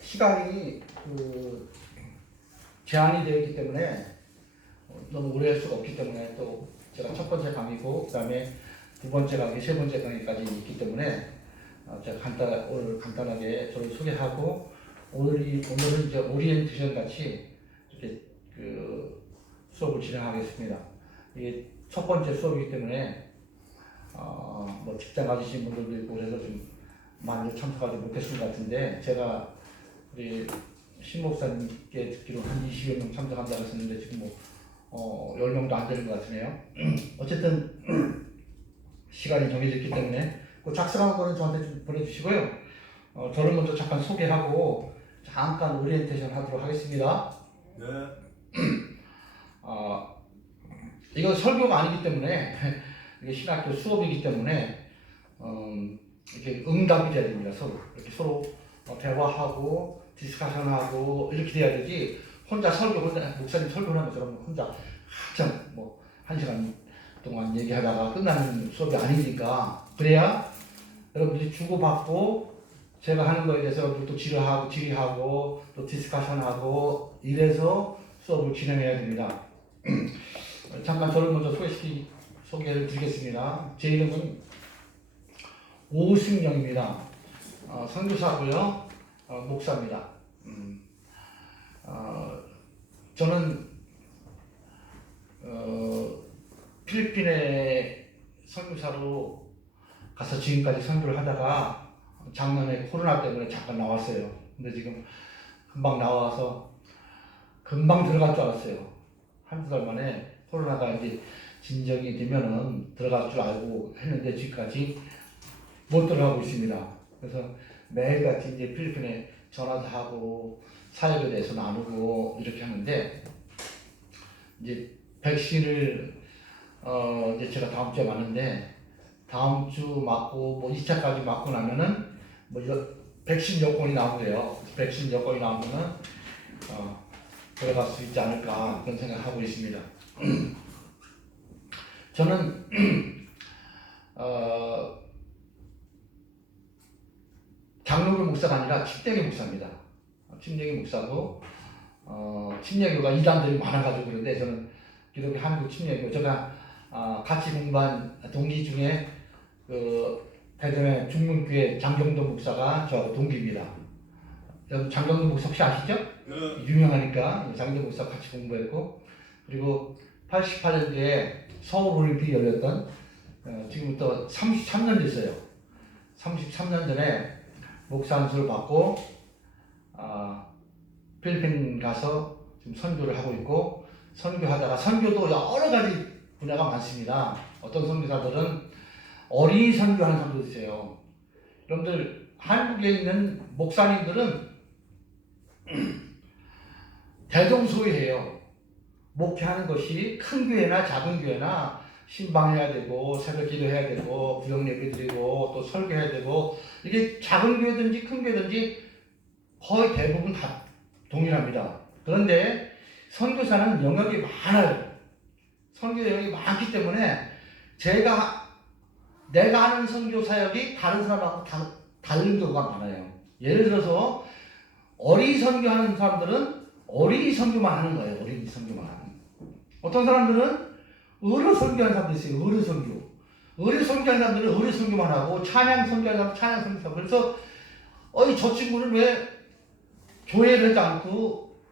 시간이 제한이 되어 있기 때문에 너무 오래 할 수가 없기 때문에 또 제가 첫 번째 강의고 그 다음에 두 번째 강의, 세 번째 강의까지 있기 때문에 제가 오늘 간단하게 저를 소개하고 오늘은 이제 오리엔테이션 같이 이렇게 수업을 진행하겠습니다. 이게 첫 번째 수업이기 때문에 뭐 직장 가지신 분들도 있고 그래서 좀 많이 참석하지 못했을 것 같은데 제가 우리 신 목사님께 듣기로 한 20여 명 참석한다고 했었는데 지금 뭐 10명도 안 되는 것 같으네요. 어쨌든 시간이 정해졌기 때문에 그 작성한 거는 저한테 좀 보내주시고요. 저를 먼저 잠깐 소개하고 잠깐 오리엔테이션 하도록 하겠습니다. 네. 이건 설교가 아니기 때문에 이게 신학교 수업이기 때문에 이렇게 응답이 돼야 됩니다. 이렇게 서로 대화하고 디스커션하고 이렇게 돼야 되지 혼자 목사님 설교하는 것처럼 혼자 한참 뭐 1시간 동안 얘기하다가 끝나는 수업이 아니니까 그래야 여러분들이 주고받고 제가 하는 거에 대해서 또 질의하고 또 디스커션하고 이래서 수업을 진행해야 됩니다. 잠깐 저를 먼저 소개를 드리겠습니다. 제 이름은 오승영입니다. 선교사고요. 목사입니다. 저는 필리핀에 선교사로 가서 지금까지 선교를 하다가 작년에 코로나 때문에 잠깐 나왔어요. 근데 지금 금방 나와서 금방 들어갈 줄 알았어요. 한두 달 만에 코로나가 이제 진정이 되면은 들어갈 줄 알고 했는데 지금까지 못 들어가고 있습니다. 그래서 매일같이 이제 필리핀에 전화도 하고 사역에 대해서 나누고 이렇게 하는데 이제 백신을 이제 제가 다음 주에 맞는데 다음 주 맞고 뭐 2차까지 맞고 나면은 뭐 백신 여권이 나오고요. 백신 여권이 나오면은 들어갈 수 있지 않을까 그런 생각하고 있습니다. 저는 장로교 목사가 아니라 침례교 목사입니다. 침례교 목사고 침례교가 이단들이 많아가지고 그런데 저는 기독교 한국 침례교 제가 같이 공부한 동기 중에 대전의 중문교회 장경동 목사가 저하고 동기입니다. 여러분 장경동 목사 혹시 아시죠? 유명하니까 장경동 목사 같이 공부했고 그리고 88년도에 서울올림픽이 열렸던 지금부터 33년 됐어요. 33년 전에 목사 안수를 받고 필리핀 가서 지금 선교를 하고 있고 선교하다가 선교도 여러 가지 분야가 많습니다. 어떤 선교사들은 어린이 선교하는 사람도 있어요. 여러분들 한국에 있는 목사님들은 대동소이해요. 목회하는 것이 큰 교회나 작은 교회나 신방해야 되고 새벽 기도해야 되고 구역 예배 드리고 또 설교해야 되고 이게 작은 교회든지 큰 교회든지 거의 대부분 다 동일합니다. 그런데 선교사는 영역이 많아요. 선교 영역이 많기 때문에 내가 하는 선교 사역이 다른 사람하고 다른 경우가 많아요. 예를 들어서 어린이 선교하는 사람들은 어린이 선교만 하는 거예요. 어린이 선교만. 어떤 사람들은 의료 선교하는 사람도 있어요. 의료 선교. 의료 선교하는 사람들은 의료 선교만 하고 찬양 선교하는 사람은 찬양 선교하고 그래서 저 친구는 왜 교회를 하지 않고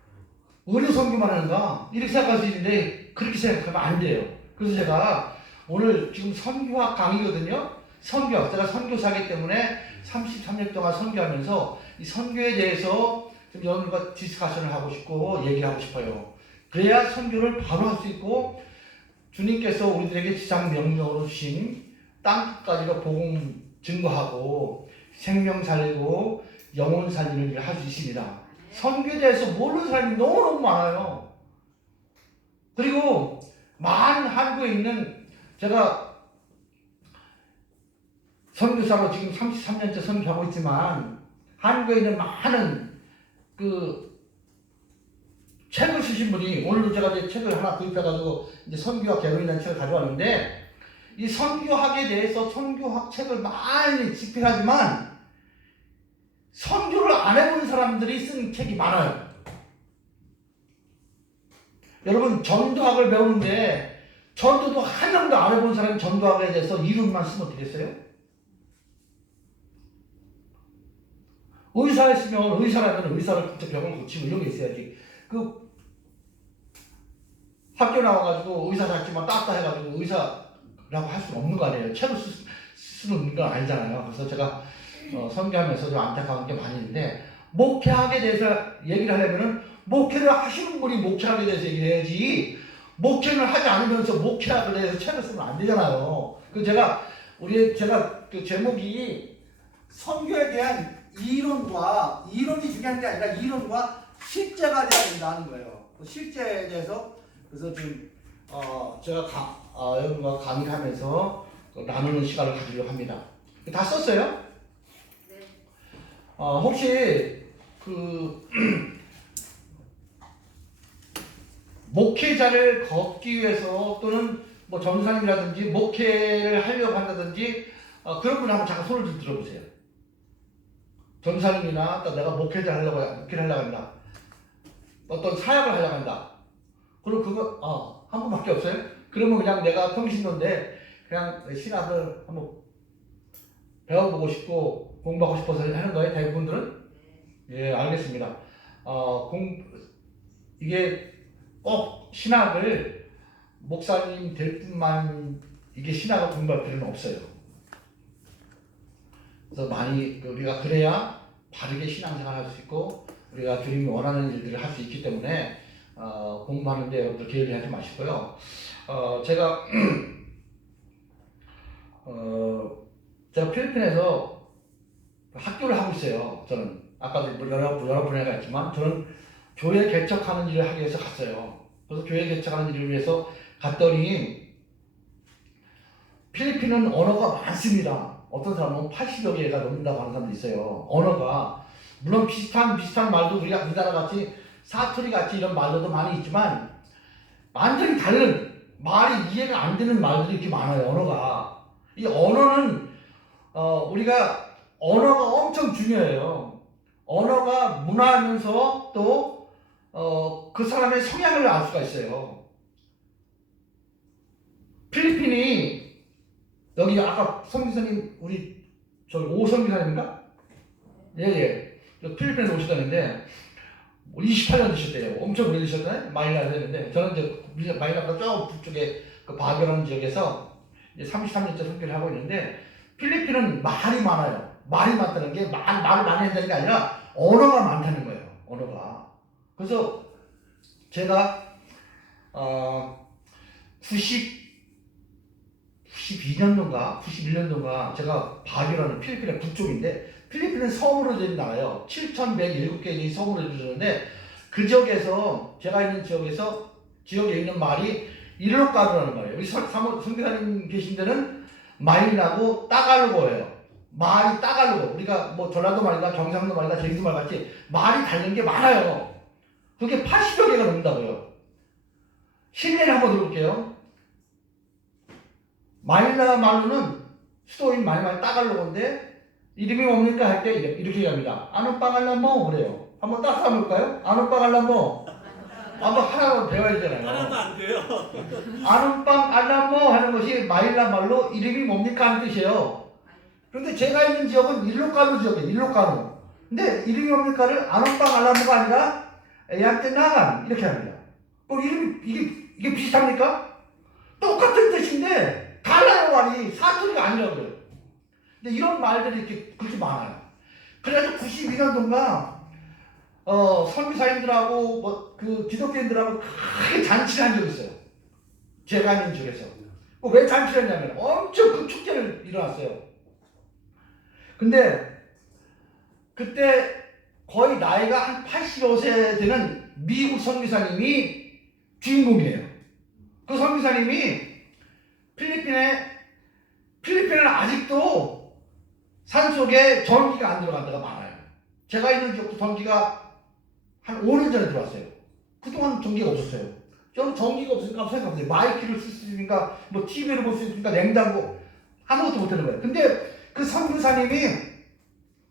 의료 선교만 하는가? 이렇게 생각할 수 있는데 그렇게 생각하면 안 돼요. 그래서 제가 오늘 지금 선교학 강의거든요. 선교학. 제가 선교사이기 때문에 33년 동안 선교하면서 이 선교에 대해서 좀 여러분과 디스커션을 하고 싶고 얘기하고 싶어요. 그래야 선교를 바로 할 수 있고 주님께서 우리들에게 지상 명령으로 주신 땅끝까지가 복음 증거하고 생명 살리고 영혼 살리는 일을 할 수 있습니다. 선교에 대해서 모르는 사람이 너무너무 많아요. 그리고 많은 한국에 있는 제가 선교사로 지금 33년째 선교하고 있지만 한국에 있는 많은 책을 쓰신 분이 오늘도 제가 이제 책을 하나 구입해가지고 이제 선교와 개론이라는 책을 가져왔는데 이 선교학에 대해서 선교학 책을 많이 집필하지만 선교를 안 해본 사람들이 쓴 책이 많아요. 여러분 전도학을 배우는데 전도도 한 명도 안 해본 사람이 전도학에 대해서 이론만 쓰면 되겠어요? 의사였으면 의사라면 의사를 직접 병을 고치고 이런 게 있어야지. 그 학교 나와가지고 의사 잤지만 따따 해가지고 의사라고 할 수는 없는 거 아니에요. 책을 쓰는 건 아니잖아요. 그래서 제가 선교하면서 좀 안타까운 게 많이 있는데 목회학에 대해서 얘기를 하려면은 목회를 하시는 분이 목회학에 대해서 얘기를 해야지 목회를 하지 않으면서 목회학에 대해서 책을 쓰면 안 되잖아요. 그 제가 그 제목이 선교에 대한 이론이 중요한 게 아니라 이론과 실제가 돼야 된다는 거예요. 그 실제에 대해서 그래서 좀 제가 여러분과 강의를 하면서 나누는 시간을 가지려고 합니다. 다 썼어요? 네. 혹시 그 목회자를 걷기 위해서 또는 뭐 전사님이라든지 목회를 하려고 한다든지 그런 분 한번 잠깐 손을 좀 들어보세요. 전사님이나 또 내가 목회를 하려고 한다. 어떤 사역을 하려고 한다. 그럼 그거 한 분밖에 없어요? 그러면 그냥 내가 평신도인데 그냥 신학을 한번 배워보고 싶고 공부하고 싶어서 하는 거예요? 대부분들은? 예, 알겠습니다. 이게 꼭 신학을 목사님 될 뿐만 이게 신학을 공부할 필요는 없어요. 그래서 많이 우리가 그래야 바르게 신앙생활 할 수 있고 우리가 주님이 원하는 일들을 할 수 있기 때문에 공부하는데 여러분들 게을리하지 마시고요. 제가 제가 필리핀에서 학교를 하고 있어요. 저는 아까도 여러 분야가 있지만 저는 교회 개척하는 일을 하기 위해서 갔어요. 그래서 교회 개척하는 일을 위해서 갔더니 필리핀은 언어가 많습니다. 어떤 사람은 80여 개가 넘는다고 하는 사람도 있어요. 언어가 물론 비슷한 말도 우리나라 같이 사투리 같이 이런 말들도 많이 있지만 완전히 다른 말이 이해가 안 되는 말들이 이렇게 많아요. 언어가 이 언어는 우리가 언어가 엄청 중요해요. 언어가 문화하면서 또 그 사람의 성향을 알 수가 있어요. 필리핀이 여기 아까 성기사님 우리 오성기사님인가? 예예. 필리핀에 오시다는데 28년 되셨대요. 엄청 오래 되셨잖아요. 마닐라에서 했는데 저는 이제 마닐라보다 조금 북쪽에 그 바교라는 지역에서 이제 33년째 선교를 하고 있는데 필리핀은 말이 많아요. 말이 많다는 게 말을 많이 한다는 게 아니라 언어가 많다는 거예요. 언어가. 그래서 제가 92년도인가 91년도인가 제가 바교라는 필리핀의 북쪽인데 필리핀은 섬으로 된 나라예요. 7,107개의 섬으로 되는데 그 지역에서 제가 있는 지역에 있는 말이 일로까르라는 말이에요. 우리 선교사님 계신 데는 마닐라고 따갈로거예요. 말이 따갈로거. 우리가 뭐 전라도 말이나 경상도 말이나 제주도 말 같이 말이 다른 게 많아요. 그게 80여 개가 넘는다고요. 실내를 한번 들어볼게요. 마닐라 말로는 수도인 마닐라 따갈로거인데 이름이 뭡니까 할 때 이렇게 얘기합니다. 아누빵알라모 그래요. 한번 따서 한번 볼까요? 아누빵알라모. 한번 하나 배워야 되잖아요. 하나도 안 돼요. 아누빵알라모 하는 것이 마닐라 말로 이름이 뭡니까 하는 뜻이에요. 그런데 제가 있는 지역은 일로카노 지역이에요. 일로카노. 근데 이름이 뭡니까를 아누빵알라모가 아니라 에한테 나간 이렇게 합니다. 그럼 이름이 이게 비슷합니까? 똑같은 뜻인데 달라요 말이. 사투리가 아니라고요. 근데 이런 말들이 이렇게 그렇게 많아요. 그래가지고 92년도인가 선교사님들하고 그 기독교인들하고 크게 잔치를 한 적이 있어요. 제가 있는 지역에서. 왜 잔치를 했냐면 엄청 큰 축제를 일어났어요. 근데 그때 거의 나이가 한 85세 되는 미국 선교사님이 주인공이에요. 그 선교사님이 필리핀에는 아직도 산속에 전기가 안 들어간 데가 많아요. 제가 있는 지역도 전기가 한 5년 전에 들어왔어요. 그동안 전기가 없었어요. 저는 전기가 없으니까 생각해보세요. 마이크를 쓸 수 있으니까, 뭐 TV를 볼 수 있으니까 냉장고 아무것도 못하는 거예요. 근데 그 선교사님이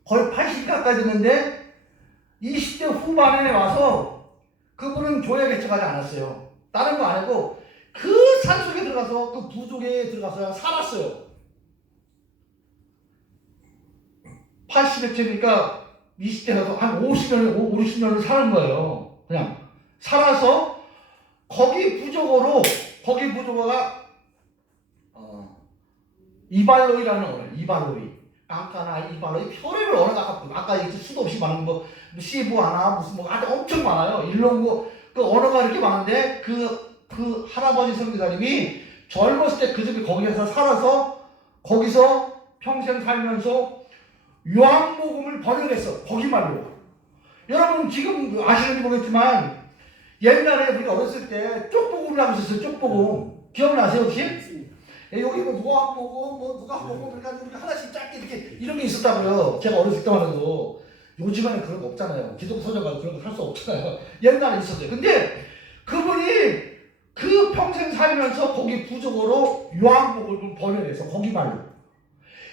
거의 80 가까이 됐는데 20대 후반에 와서 그분은 교회 개척하지 않았어요. 다른 거 안 하고 그 산속에 들어가서 그 부족에 들어가서 살았어요. 80에 되니까 20대 가서 한 50년, 50년을 사는 거예요. 그냥 살아서 거기 부족어가 이발로이라는 언어, 이발로이. 아까나 이발로이 별의별 언어가 갖고 아까 얘기 수도 없이 많은 뭐 시부아나 무슨 뭐 아주 엄청 많아요. 일롱고 그 언어가 이렇게 많은데 그 할아버지 선교사님이 젊었을 때 그 집에 거기서 살아서 거기서 평생 살면서 요한복음을 번역했어. 거기 말로. 여러분 지금 아시는지 모르겠지만 옛날에 우리가 어렸을 때 쪽복음이라고 있었어요. 쪽복음. 기억나세요 혹시? 여기 뭐 누가 보고 뭐 누가 보고 그러니까 하나씩 짧게 이렇게 이런 게 있었다고요. 제가 어렸을 때만 해도 요즘에는 그런 거 없잖아요. 기독 서적가 그런 거 할 수 없잖아요. 옛날에 있었어요. 근데 그분이 그 평생 살면서 거기 부족어로 요한복음을 번역해서 거기 말로.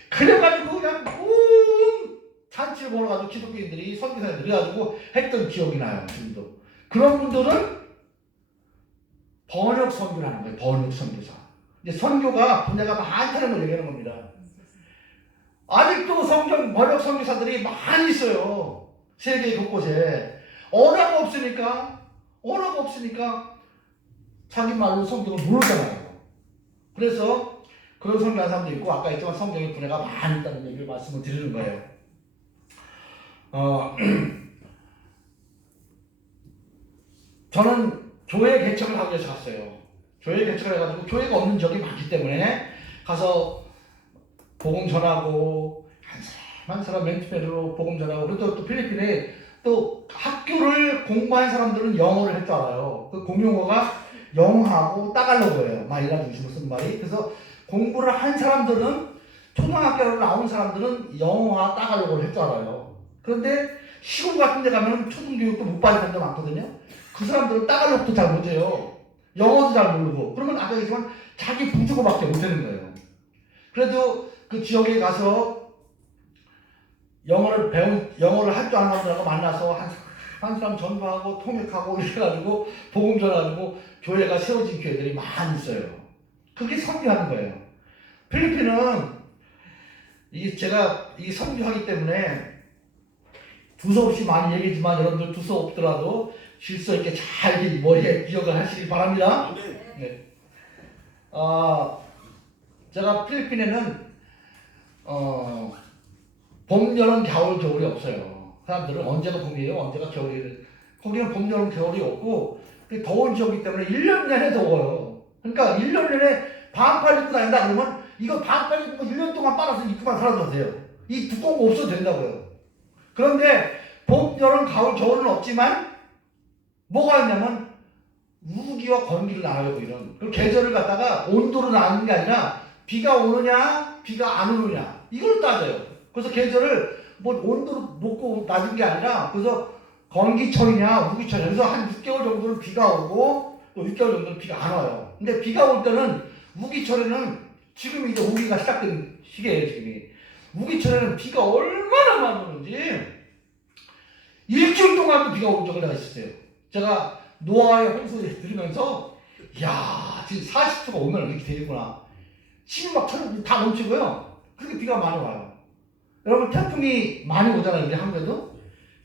그래가지고 그냥 온 잔치를 모아가지고 기독교인들이 선교사들이 가지고 했던 기억이 나요. 지금도. 그런 분들은 번역 선교를 하는 거예요. 번역 선교사. 이제 선교가 분야가 많다는 걸 얘기하는 겁니다. 아직도 성경 번역 선교사들이 많이 있어요. 세계 곳곳에. 언어가 없으니까 자기 말로 성경을 모르잖아요. 그래서 그런 선교하는 사람도 있고 아까 했지만 성경의 분야가 많이 있다는 얘기를 말씀을 드리는 거예요. 저는 교회 개척을 하기 위해서 갔어요. 교회 개척을 해가지고 교회가 없는 지역이 많기 때문에 가서 복음 전하고 한 사람 맨투맨으로 복음 전하고 그리고 또 필리핀에 또 학교를 공부한 사람들은 영어를 할 줄 알아요. 그 공용어가 영어하고 따갈로그예요. 마닐라 중심으로 쓴 말이. 그래서 공부를 한 사람들은 초등학교로 나온 사람들은 영어와 따갈로그를 할 줄 알아요. 그런데 시골 같은 데 가면 초등교육도 못 받는 사람도 많거든요. 그 사람들은 따갈로그도 잘 못해요. 영어도 잘 모르고. 그러면 아까 얘기했지만 자기 부주고밖에 못하는 거예요. 그래도 그 지역에 가서 영어를 할 줄 아는 사람들하고 만나서 한 사람 전파하고 통역하고 이렇게 해가지고 복음 전하고 교회가 세워진 교회들이 많이 있어요. 그게 선교하는 거예요. 필리핀은 제가 선교하기 때문에 두서없이 많이 얘기지만 여러분들 두서 없더라도 질서 있게 잘 머리에 기억을 하시기 바랍니다. 네. 제가 필리핀에는 봄, 여름, 겨울, 겨울이 없어요. 사람들은 언제가 봄이에요, 언제가 겨울이에요. 거기는 봄, 여름, 겨울이 없고 더운 지역이기 때문에 1년 내내 더워요. 그러니까 1년 내내 반팔 입고 다닌다 그러면 이거 반팔 입고 1년 동안 빨아서 입고만 살아도 돼요. 이 두꺼운 거 없어도 된다고요. 그런데 봄, 여름, 가을, 겨울은 없지만 뭐가 있냐면 우기와 건기를 나누고 이런 그 계절을 갖다가 온도로 나누는 게 아니라 비가 오느냐 비가 안 오느냐 이걸 따져요. 그래서 계절을 뭐 온도로 놓고 낮은 게 아니라 그래서 건기철이냐 우기철이냐 그래서 한 6개월 정도는 비가 오고 또 6개월 정도는 비가 안 와요. 근데 비가 올 때는 우기철에는 지금 이제 우기가 시작된 시기예요. 지금이 우기철에는 비가 얼마나 많이 오는지 일주일 동안도 비가 온 적을 내가 있었어요. 제가 노아의 홍수를 들으면서 이야 지금 40초가 오면 이렇게 되겠구나. 지금 막 천연 다 넘치고요. 그렇게 비가 많이 와요. 여러분 태풍이 많이 오잖아요. 우리 한국에도.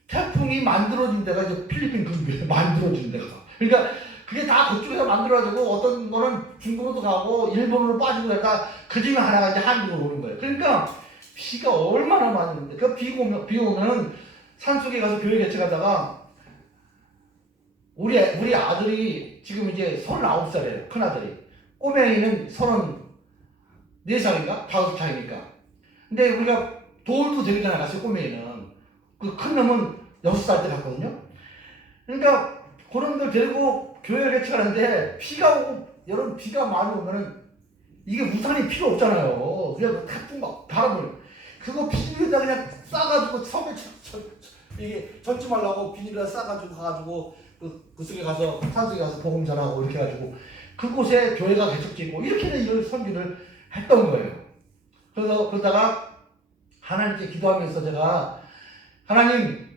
태풍이 만들어진 데가 이제 필리핀 근교에 만들어진 데가. 그러니까 그게 다 그쪽에서 만들어지고 어떤 거는 중국으로도 가고 일본으로 빠지고 그러니까 그 중에 하나가 이제 한국으로 오는 거예요. 그러니까 비가 얼마나 많이 오는데 그 비 오면 산속에 가서 교회 개척하다가 우리 아들이 지금 이제 39살이에요. 큰아들이. 꼬맹이는 34살인가? 5살이니까. 근데 우리가 돌도 되게 전에 갔어요. 꼬맹이는. 그 큰 놈은 6살 때 갔거든요. 그러니까 그놈들 데리고 교회를 개척하는데 비가 오고 여름 비가 많이 오면은 이게 우산이 필요 없잖아요. 그냥 태풍 막 바람을 그거 비닐에다 그냥 싸가지고 섬에 이게 젖지 말라고 비닐에다 싸가지고 가가지고 그 속에 가서 산속에 가서 복음 전하고 이렇게 해가지고 그곳에 교회가 계속 짓고 이렇게는 이런 선교를 했던 거예요. 그래서 그러다가 하나님께 기도하면서 제가 하나님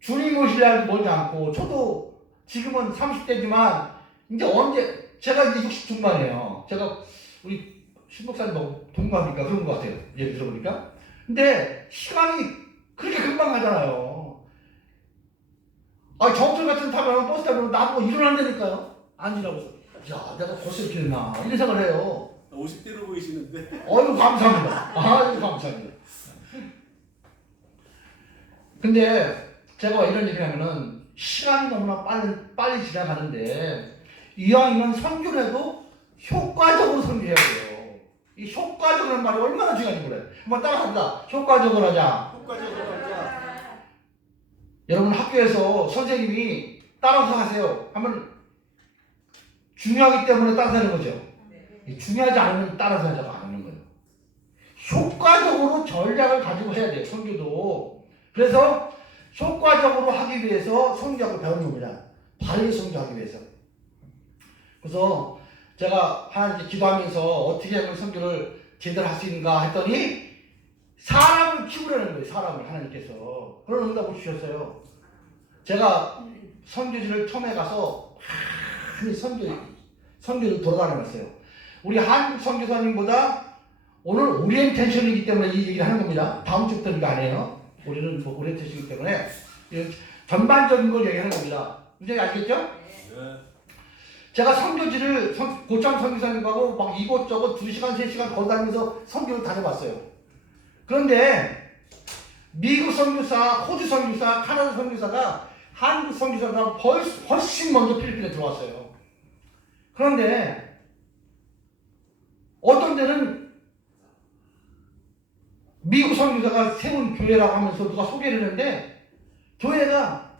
주님 오실 날도 멀지 않고 저도 지금은 30대지만 이제 언제 제가 이제 60 중반이에요. 제가 우리 신목사님하고 동갑이니까 그런 것 같아요. 얘기 들어보니까. 근데 시간이 그렇게 금방 가잖아요. 아, 정철 같은 타면 버스 타면 나보고 일어난다니까요. 앉으라고 해서 야 내가 벌써 이렇게 되나 이런 생각을 해요. 50대로 보이시는데. 어이구 감사합니다. 아이고 감사합니다. 근데 제가 이런 얘기를 하면은 시간이 너무나 빨리 지나가는데 이왕이면 선교를 해도 효과적으로 선교해야 돼요. 이 효과적이라는 말이 얼마나 중요한지 몰라요. 한번 따라합니다. 효과적으로 하자. 효과적으로 하자. 여러분 학교에서 선생님이 따라서 하세요 하면 중요하기 때문에 따라서 하는 거죠. 중요하지 않으면 따라서 하자고 안 하는 거예요. 효과적으로 전략을 가지고 해야 돼요. 선교도. 그래서 효과적으로 하기 위해서 선교학을 배우는 겁니다. 바르게 선교하기 위해서. 그래서 제가 하나님께 기도하면서 어떻게 하면 선교를 제대로 할 수 있는가 했더니 사람을 키우려는 거예요. 사람을 하나님께서. 그런 응답을 주셨어요. 제가 선교지를 처음에 가서 많이 선교를 돌아다녔어요. 우리 한국 선교사님보다 오늘 오리엔테이션이기 때문에 이 얘기를 하는 겁니다. 다음 주부터 이거 아니에요. 우리는 뭐 오리엔테이션이기 때문에 전반적인 걸 얘기하는 겁니다. 이제 아시겠죠? 네. 제가 선교지를 고참 선교사님하고 막 이곳저곳 2시간, 3시간 걸어다니면서 선교를 다녀봤어요. 그런데 미국 선교사, 호주 선교사, 카나다 선교사가 한국 선교사보다 훨씬 먼저 필리핀에 들어왔어요. 그런데 어떤 데는 미국 선교사가 세운 교회라고 하면서 누가 소개를 했는데 교회가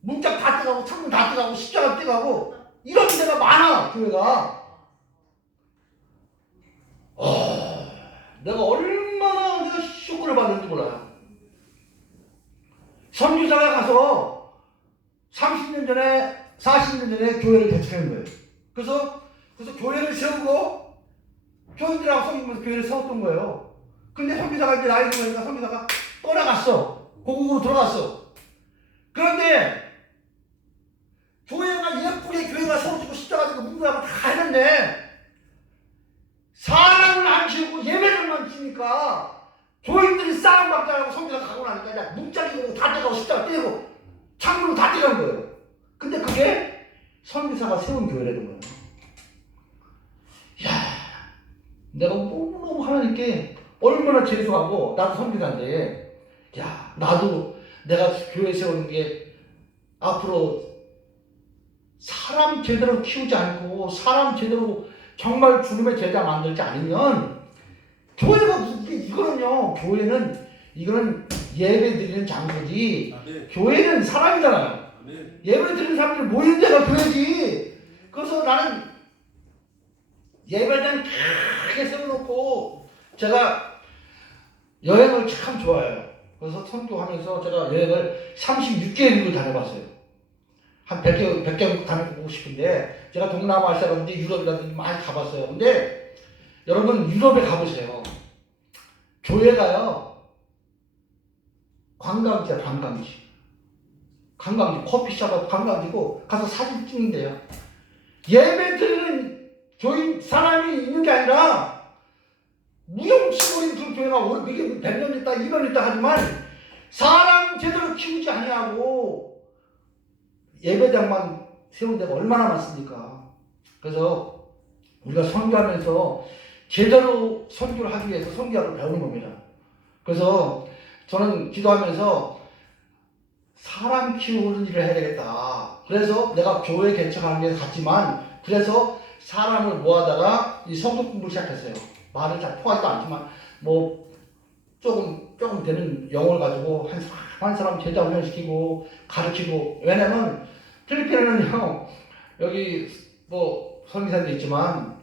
문짝 다 떼가고 창문 다 떼가고 십자가 떼가고 이런 데가 많아. 교회가 내가 얼마나 내가 쇼크를 받는지 몰라요. 선교사가 가서 30년 전에 40년 전에 교회를 개척한 거예요. 그래서 교회를 세우고 교인들하고 섬기면서 교회를 세웠던 거예요. 근데 선교사가 이제 나이 들으니까 선교사가 떠나갔어. 고국으로 돌아갔어. 그런데 교회가 예쁘게 교회가 세워지고 십자가 지고 문구하고 다 했는데 사람을 안 키우고 예배를만 치니까 교인들이 싸움밖에 안 하고 선교사가 가고 나니까 그냥 문짝이고 다 떼고 십자가 떼고 창문을 다 떼는 거예요. 근데 그게 선교사가 세운 교회라는 거예요. 야, 내가 너무너무 하나님께 얼마나 죄송하고 나도 선교사인데 야 나도 내가 교회 세우는 게 앞으로 사람 제대로 키우지 않고 사람 제대로 정말 주님의 제자 만들지 않으면 교회가 무슨 이거는요. 교회는 이거는 예배 드리는 장소지. 네. 교회는 사람이잖아요. 네. 예배 드리는 사람들이 모이는 데가 교회지. 그래서 나는 예배당 크게 세워놓고 제가 여행을 참 좋아해요. 그래서 선교하면서 제가 여행을 36개국을 다녀봤어요. 한 100개국 다녀보고 싶은데 제가 동남아시아라든지 유럽이라든지 많이 가봤어요. 근데 여러분 유럽에 가보세요. 교회가요 관광지야. 관광지 커피숍 관광지고 가서 사진 찍는데요. 예배 드리는 교인 사람이 있는 게 아니라 무용치고인 그 교회가 이게 100년 있다 200년 있다 하지만 사람 제대로 키우지 아니하고 예배당만 세운 데가 얼마나 많습니까? 그래서 우리가 선교하면서 제대로 선교를 하기 위해서 선교학을 배우는 겁니다. 그래서 저는 기도하면서 사람 키우는 일을 해야 되겠다. 그래서 내가 교회 개척하는 데 갔지만 그래서 사람을 모아다가 이 성경 공부를 시작했어요. 말을 잘 통하지도 않지만 뭐 조금 되는 영어를 가지고 한 사람 제자 훈련시키고 가르치고. 왜냐면 필리핀에는요 여기 뭐 선교사도 있지만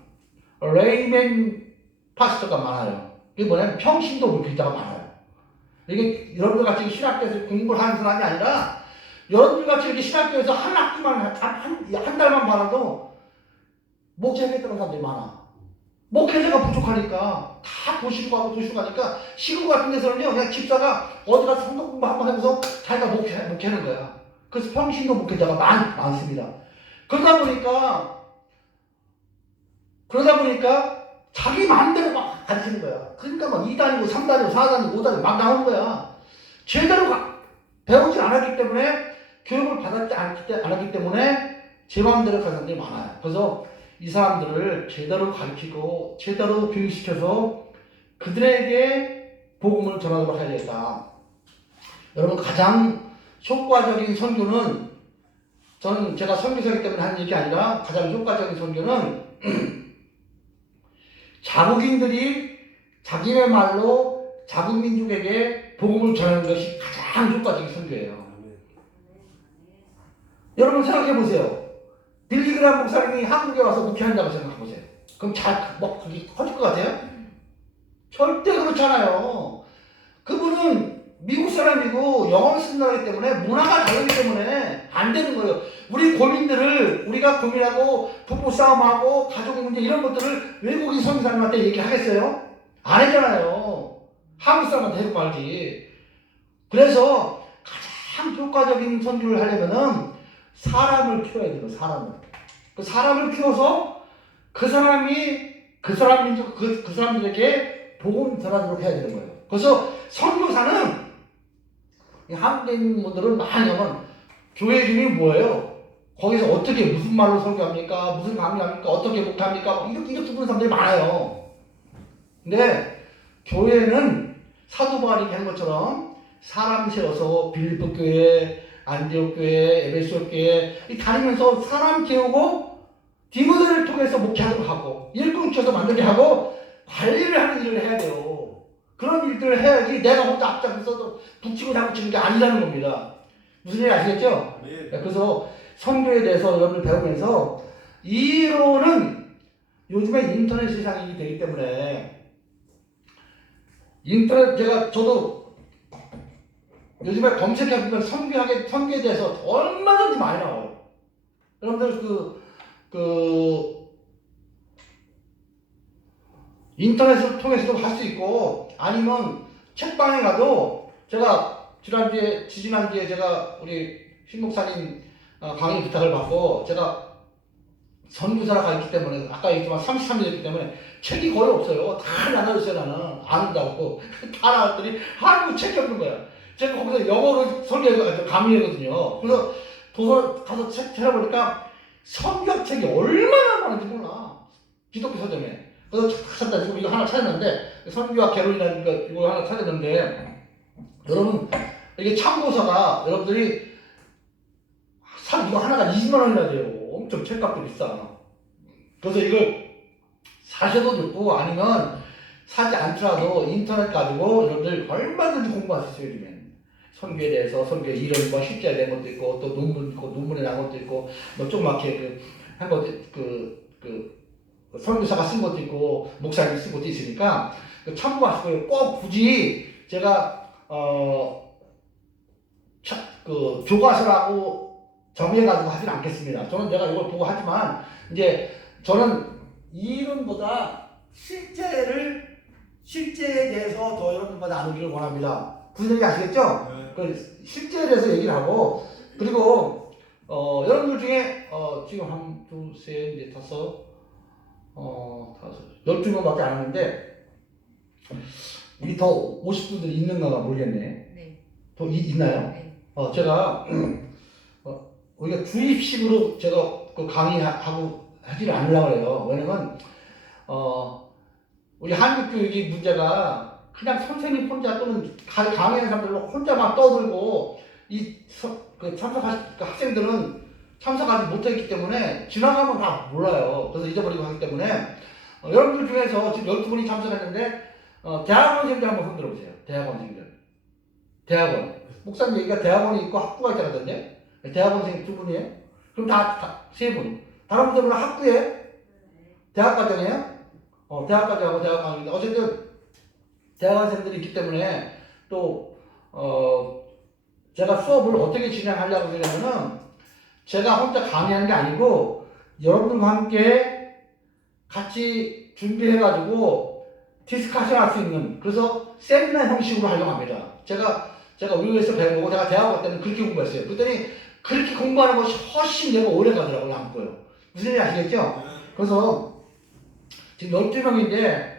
레이맨 파스터가 많아요. 이게 뭐냐면 평신도 목회자가 많아요. 이게 여러분들 같이 신학교에서 공부를 하는 사람이 아니라 여러분들 같이 이렇게 신학교에서 한 학기만, 한 달만 받아도 목회하겠다는 사람들이 많아. 목회자가 부족하니까 다 도시로 가니까 시골 같은 데서는요, 그냥 집사가 어디 가서 성경 공부 한번 해보서 자기가 목회하는 거야. 그래서 평신도 목회자가 많습니다. 그러다 보니까 자기 마음대로 막 가르치는 거야. 그러니까 막 2단이고 3단이고 4단이고 5단이고 막 나오는 거야. 제대로 배우지 않았기 때문에, 교육을 받았지 않았기 때문에 제 마음대로 가는 사람들이 많아요. 그래서 이 사람들을 제대로 가르치고 제대로 교육시켜서 그들에게 복음을 전하도록 해야 되겠다. 여러분, 가장 효과적인 선교는, 저는 제가 선교사이기 때문에 하는 얘기 아니라 가장 효과적인 선교는 자국인들이 자기네 말로 자국 민족에게 복음을 전하는 것이 가장 효과적인 선교예요. 여러분 생각해 보세요. 빌리그람 목사님이 한국에 와서 목회한다고 생각해 보세요. 그럼 그게 커질 것 같아요? 절대 그렇잖아요. 그분은 미국 사람이고 영어를 쓴다기 때문에 문화가 다르기 때문에 안 되는 거예요. 우리가 고민하고 부부 싸움하고 가족 문제 이런 것들을 외국인 선교사님한테 얘기하겠어요? 안 했잖아요. 한국 사람한테 해도 말지. 그래서 가장 효과적인 선교를 하려면은 사람을 키워야 돼요. 그 사람을 키워서 그 사람 민족, 그 사람들에게 복음 전하도록 해야 되는 거예요. 그래서 선교사는 한국에 있는 분들은 많이 하면 교회 이름이 뭐예요? 거기서 어떻게 무슨 말로 설교합니까? 무슨 강의합니까? 어떻게 목회합니까? 이렇게 부르는 사람들이 많아요. 근데 교회는 사도 바울이 한 것처럼 사람 세워서 빌립보 교회, 안디옥 교회, 에베소 교회 다니면서 사람 키우고 디모데를 통해서 목회하도록 하고 일꾼 키워서 만들게 하고 관리를 하는 일을 해야 돼요. 그런 일들을 해야지 내가 혼자 앞장서서 붙이고 잡붙이는 게 아니라는 겁니다. 무슨 얘기 아시겠죠? 네. 그래서 선교에 대해서 여러분을 배우면서 이론은 요즘에 인터넷 세상이 되기 때문에 저도 요즘에 검색해보면 선교에 대해서 얼마든지 많이 나와요. 여러분들 인터넷을 통해서도 할 수 있고 아니면 책방에 가도 제가 지지난주에 제가 우리 신목사님 강의 부탁을 받고 제가 선교사가 있기 때문에 아까 얘기했지만 33년이기 때문에 책이 거의 없어요. 다 나눠줬어요. 나는 안다고 다 나왔더니 한국 책이 없는 거야. 제가 거기서 영어로 강의하거든요. 그래서 도서 가서 책 찾아보니까 선교책이 얼마나 많은지 몰라. 기독교 서점에. 그래서 찾다 지금 이거 하나 찾았는데 선교와 개론이라는 거 이거 하나 찾았는데 여러분 이게 참고서가 여러분들이 이거 하나가 20만 원이나 돼요. 엄청 책값도 비싸. 그래서 이걸 사셔도 좋고 아니면 사지 않더라도 인터넷 가지고 여러분들 얼마든지 공부할 수 있어요. 요즘엔 선교에 대해서 선교의 이론과 실제에 대한 것도 있고 또 논문 있고 논문에 나온 것도 있고 뭐 조그맣게 한 것도 선교사가 쓴 것도 있고 목사님이 쓴 것도 있으니까 참고하시고요. 꼭 굳이 제가 교과서라고 정해가지고 하진 않겠습니다. 저는 내가 이걸 보고 하지만 이제 저는 이론보다 실제에 대해서 더 여러분과 나누기를 원합니다. 무슨 얘기 아시겠죠? 네. 그 실제에 대해서 얘기를 하고 그리고 여러분들 중에 지금 한, 둘, 셋, 넷, 다섯, 12명밖에 안 하는데 이 더 오실 분들 있는가가 모르겠네. 네. 더 있나요? 네. 제가 우리가 주입식으로 제가 그 강의하고 하지를 않으려고 해요. 왜냐면 우리 한국 교육이 문제가 그냥 선생님 혼자 또는 강의하는 사람들로 혼자 막 떠들고 학생들은 참석하지 못했기 때문에 지나가면 다 몰라요. 그래서 잊어버리고 하기 때문에 여러분들 중에서 지금 12분이 참석했는데 대학원생들 한번 손 들어보세요. 대학원. 목사님 얘기가 대학원이 있고 학부가 있다던데 대학원생 2분이에요? 그럼 다 3분. 다른 분들은 학부에 대학과정이에요? 대학과정하고 대학과정인데 어쨌든 대학원생들이 있기 때문에 또 제가 수업을 어떻게 진행하려고 그러냐면은 제가 혼자 강의하는 게 아니고 여러분과 함께 같이 준비해가지고 디스커션 할 수 있는 그래서 세미나 형식으로 하려고 합니다. 제가 외국에서 배우고 제가 대학 갈 때는 그렇게 공부했어요. 그랬더니 그렇게 공부하는 것이 훨씬 내가 오래 가더라고요. 안 거요. 무슨 얘기 아시겠죠? 그래서 지금 12명인데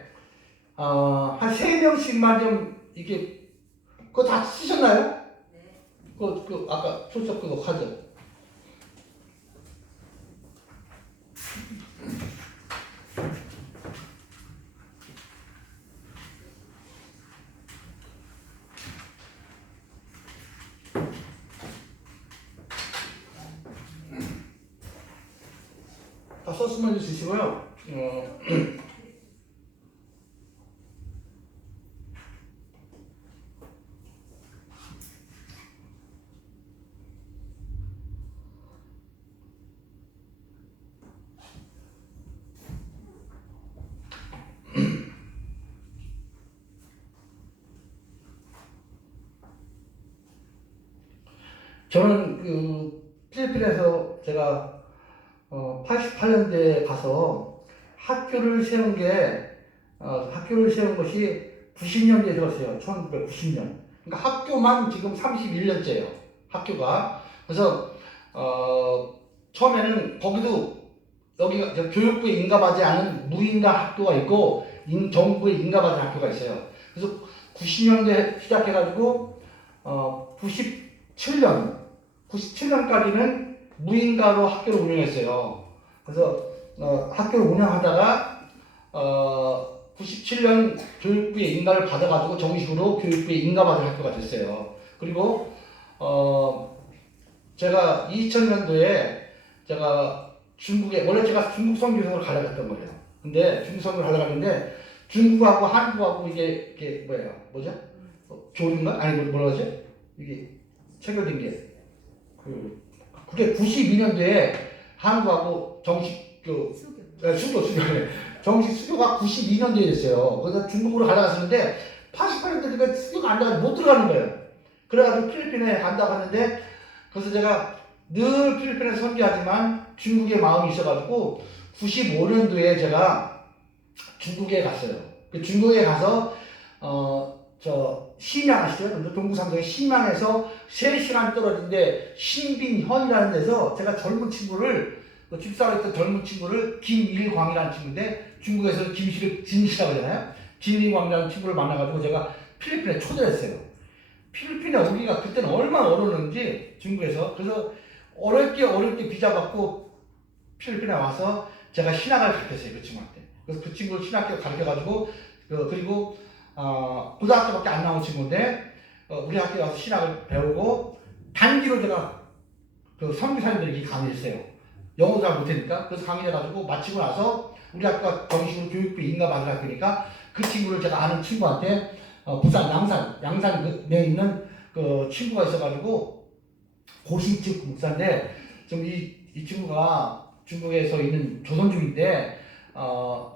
한 3명씩만 좀 이렇게 그거 다 쓰셨나요? 네. 그 아까 출석 그거 카드. 다 썼으면 해주시고요. 저는 그 필리핀에서 제가 88년대에 가서 학교를 세운 것이 90년대에 들었어요. 1990년. 그러니까 학교만 지금 31년째예요. 학교가. 그래서 처음에는 거기도 여기가 교육부에 인가받지 않은 무인가 학교가 있고 정부에 인가받은 학교가 있어요. 그래서 90년대 시작해가지고 97년까지는 무인가로 학교를 운영했어요. 그래서 학교를 운영하다가 97년 교육부의 인가를 받아가지고 정식으로 교육부에 인가받은 학교가 됐어요. 그리고 제가 2000년도에 제가 중국에 원래 제가 중국 선교생을 가려고 했던 거예요. 근데 중국 선교를 가려고 했는데 중국하고 한국하고 이게 뭐죠? 교류인가? 아니 뭐라 그러지? 이게 체결된 게 그게 92년도에 한국하고 정식 수교 정식 수교가 92년도에 됐어요. 그래서 중국으로 가려갔었는데 88년도니까 수교가 안 돼가지고 못 들어가는 거예요. 그래가지고 필리핀에 간다고 하는데 그래서 제가 늘 필리핀에서 선교하지만 중국에 마음이 있어가지고 95년도에 제가 중국에 갔어요. 그 중국에 가서 심양 아시죠? 동부상동의 심양에서 3시간 떨어진데 신빈현이라는 데서 제가 젊은 친구를 집사로 있던 젊은 친구를 김일광이라는 친구인데 중국에서는 진시라고 하잖아요. 김일광이라는 친구를 만나가지고 제가 필리핀에 초대를 했어요. 필리핀에 오기가 그때는 얼마나 어려웠는지 중국에서 그래서 어렵게 비자 받고 필리핀에 와서 제가 신학을 가르쳤어요. 그 친구한테. 그래서 그 친구를 신학교 가르쳐가지고 그리고 고등학교밖에 안 나온 친구인데 우리 학교에 와서 신학을 배우고 단기로 제가 그 선교사님들에게 강의했어요. 영어도 잘 못하니까. 그래서 강의해가지고 마치고 나서 우리 학교가 정식으로 교육부 인가받은 학교니까 그 친구를 제가 아는 친구한테 부산 양산에 있는 그 친구가 있어가지고 고신측 목사인데 좀 이 친구가 중국에서 있는 조선족인데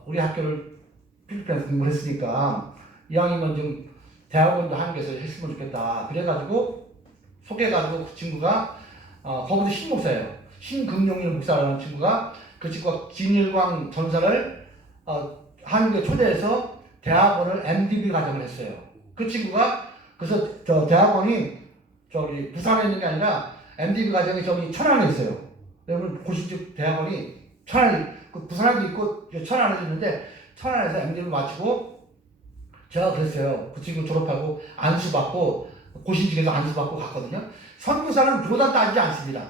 우리 학교를 필리핀에서 공부를 했으니까 이왕이면 좀 대학원도 한국에서 했으면 좋겠다. 그래가지고 소개해가지고 그 친구가 거기도 신목사예요. 신금용일 목사라는 친구가 그 친구가 진일광 전사를 한국에 초대해서 대학원을 MDB 과정을 했어요. 그 친구가 그래서 저 대학원이 저기 부산에 있는 게 아니라 MDB 과정이 저기 천안에 있어요. 여러분 고신축 대학원이 천안 그 부산에도 있고 천안에도 있는데 천안에서 MDB를 마치고 제가 그랬어요. 그 친구 졸업하고 안수받고 고신축에서 안수받고 갔거든요. 선교사는 교단 따지지 않습니다.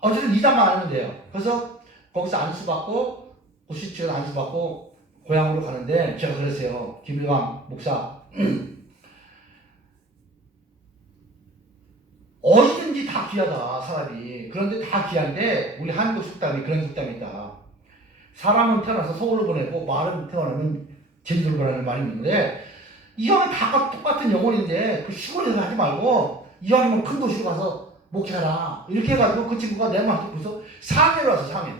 어쨌든 이단만 하면 돼요. 그래서 거기서 안수받고 고신축에서 안수받고 고향으로 가는데 제가 그랬어요. 김일광 목사 어디든지 다 귀하다 사람이. 그런데 다 귀한데 우리 한국 속담이 그런 속담이 있다. 사람은 태어나서 서울로 보내고 말은 태어나면 제주도로 보내는 말이 있는데 이왕은 다 똑같은 영혼인데 그 시골에서 하지 말고 이왕이면 큰 도시로 가서 목회하라 이렇게 해가지고 그 친구가 내 마음에 벌써 상해로 와서 상해.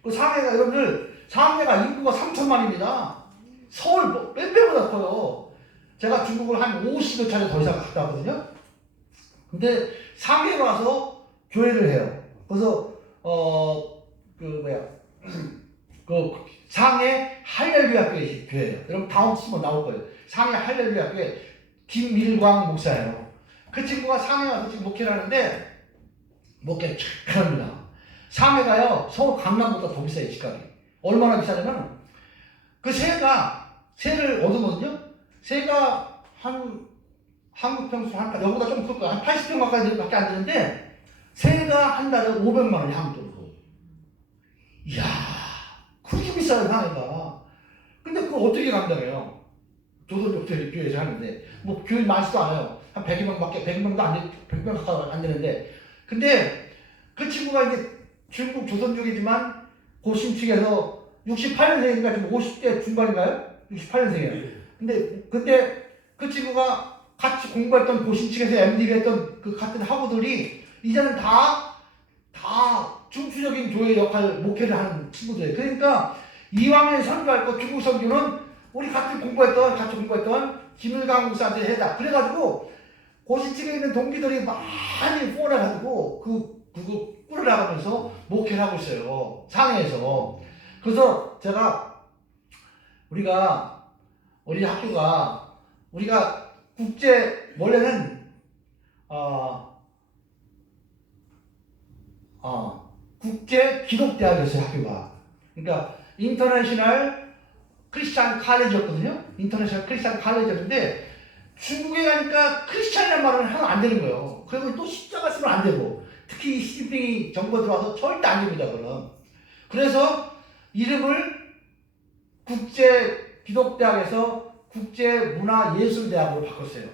그 상해가 여러분들 상해가 인구가 3천만입니다. 서울 몇 배보다 커요. 제가 중국을 한 50여 차례 더 이상 갔다 왔거든요. 근데 상해에 와서 교회를 해요. 그래서 그 상해 할렐루야 교회예요. 여러분 다음 치면 나올 거예요. 상해 할렐루야 교회 김밀광 목사예요. 그 친구가 상해 와서 지금 목회를 하는데 목회 착합니다. 상해가요 서울 강남보다 더 비싸요. 집값이. 얼마나 비싸냐면 그 새를 얻으거든요. 새가 한 한국 평수 여보다 좀 클 거야. 한 80평 가까이 안 되는데 새가 한 달에 500만 원이 한국 돈으로. 이야, 그렇게 비싸요 상해가. 근데 그걸 어떻게 감당해요? 조선족교회에서 하는데 뭐 교회 많지도 않아요. 한 100명도 안 돼, 100명 가까이 안 되는데. 근데 그 친구가 이제 중국 조선족이지만 고신축에서 68년생인가 지금 50대 중반인가요? 68년생이에요. 근데 그 친구가 같이 공부했던 고신축에서 MDB 했던 그 같은 학우들이 이제는 다 중추적인 교회 역할 목회를 하는 친구들이에요. 그러니까 이왕에 선교할 거 중국 선교는 우리 같이 공부했던 김일강 목사한테 해다. 그래가지고 고신축에 있는 동기들이 많이 후원해가지고 그거 꾸려나가면서 목회를 하고 있어요. 상해에서. 그래서 제가 우리 학교가 원래는 국제 기독대학이었어요 학교가. 그러니까 인터내셔널 크리스찬 칼레지였거든요. 인터내셔널 크리스찬 칼레지였는데 중국에 가니까 크리스찬이라는 말은 하면 안 되는 거예요. 그리고 또 십자가 쓰면 안 되고 특히 시진핑이 정부가 들어와서 절대 안 됩니다 그럼. 그래서 이름을 국제 기독대학에서 국제문화예술대학으로 바꿨어요.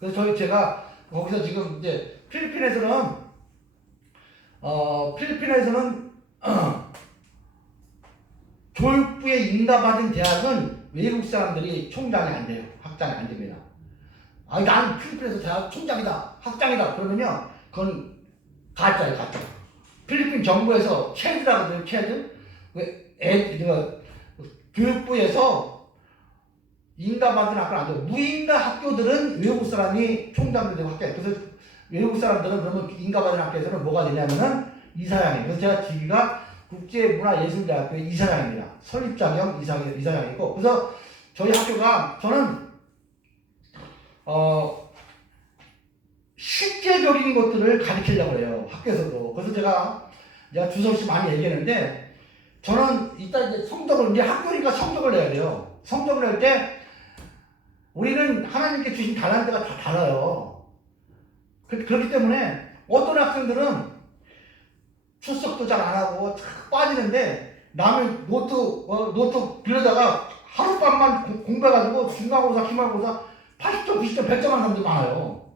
그래서 제가 거기서 지금 이제 필리핀에서는 교육부에 인가받은 대학은 외국 사람들이 총장이 안 돼요. 학장이 안 됩니다. 난 필리핀에서 대학 총장이다, 학장이다 그러면요, 그건 가짜예요, 가짜. 필리핀 정부에서 체드라고 해요, 체드. 교육부에서 인가받은 학교는 안 돼요. 무인가 학교들은 외국 사람이 총장도 되고 학교예요. 그래서 외국 사람들은 그러면 인가받은 학교에서는 뭐가 되냐면은 이사장이에요. 그래서 제가 직위가 국제문화예술대학교의 이사장입니다. 설립자경 이사장이고. 그래서 저희 학교가 저는 실제적인 것들을 가르치려고 해요. 학교에서도. 그래서 제가 주석씨 많이 얘기했는데 저는 이따 이제 성적을, 이제 학교니까 성적을 내야 돼요. 성적을 낼 때 우리는 하나님께 주신 달란트가 다 달라요. 그렇기 때문에 어떤 학생들은 출석도 잘 안 하고 탁 빠지는데 남의 노트 빌려다가 하룻밤만 공부해가지고 중간고사, 기말고사 80점, 90점, 100점 하는 사람들이 많아요.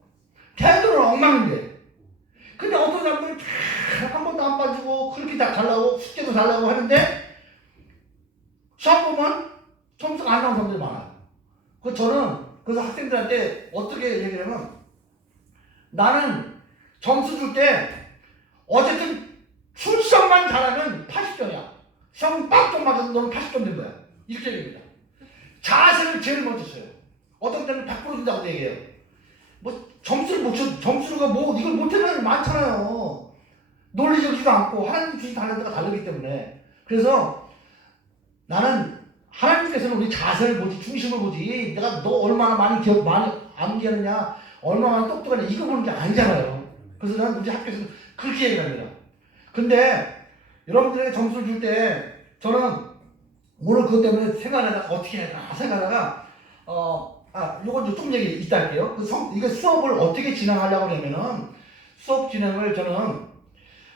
태도는 엉망인데. 근데 어떤 사람들은 한 번도 안 빠지고 그렇게 다 잘나고 숙제도 잘나고 하는데 시험 보면 점수가 안 나오는 사람들이 많아요. 그래서 학생들한테 어떻게 얘기를 하면 나는 점수 줄 때 어쨌든 출석만 잘하면 80점이야. 시험 빡 맞아서 너는 80점 된 거야. 이렇게 얘기합니다. 자세를 제일 먼저 써요. 어떤 때는 100% 준다고 얘기해요. 뭐 점수를 못 쳐, 점수가 뭐 이걸 못하는 사람이 많잖아요. 논리적이지도 않고 하나님 주신 달란트가 다르기 때문에. 그래서 나는 하나님께서는 우리 자세를 보지, 중심을 보지, 내가 너 얼마나 많이 암기하느냐, 얼마나 많이 똑똑하냐, 이거 보는 게 아니잖아요. 그래서 나는 우리 학교에서는 그렇게 얘기를 합니다. 근데 여러분들에게 점수를 줄 때 저는 오늘 그것 때문에 생각하다가 어떻게 할까 생각하다가 요건 좀 얘기 이따 할게요. 이거 수업을 어떻게 진행하려고 하냐면은 수업 진행을 저는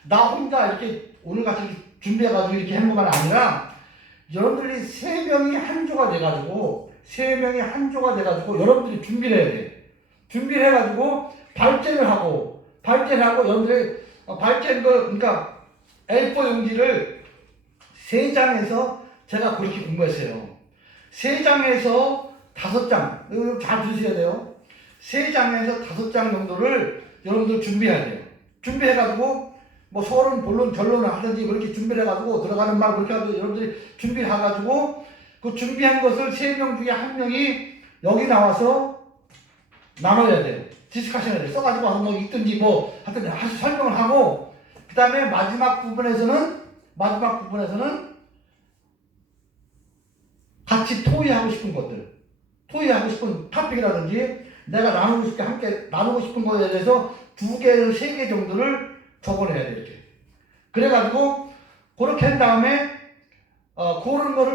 나 혼자 이렇게 오늘같이 준비해가지고 이렇게 하는 건 아니라 여러분들이 3명이 한 조가 돼가지고 여러분들이 준비를 해야 돼. 준비를 해가지고 발제를 하고 여러분들이 그러니까 A4 용지를 3장에서 제가 그렇게 공부했어요. 3장에서 5장, 이거 잘 주셔야 돼요. 3장에서 5장 정도를 여러분들 준비해야 돼요. 준비해가지고 뭐 서론, 본론, 결론을 하든지 그렇게 준비를 해가지고 들어가는 말 그렇게 하고 여러분들이 준비를 해가지고 그 준비한 것을 3명 중에 1명이 여기 나와서 나눠야 돼요. 디스커션을 써가지고 와서 뭐 있든지 뭐 하여튼 다시 설명을 하고 그 다음에 마지막 부분에서는 같이 토의하고 싶은 것들, 토의하고 싶은 토픽이라든지 내가 나누고 싶게 함께 나누고 싶은 것에 대해서 2개, 3개 정도를 적어내야 돼 이렇게. 그래가지고 그렇게 한 다음에 그런 거를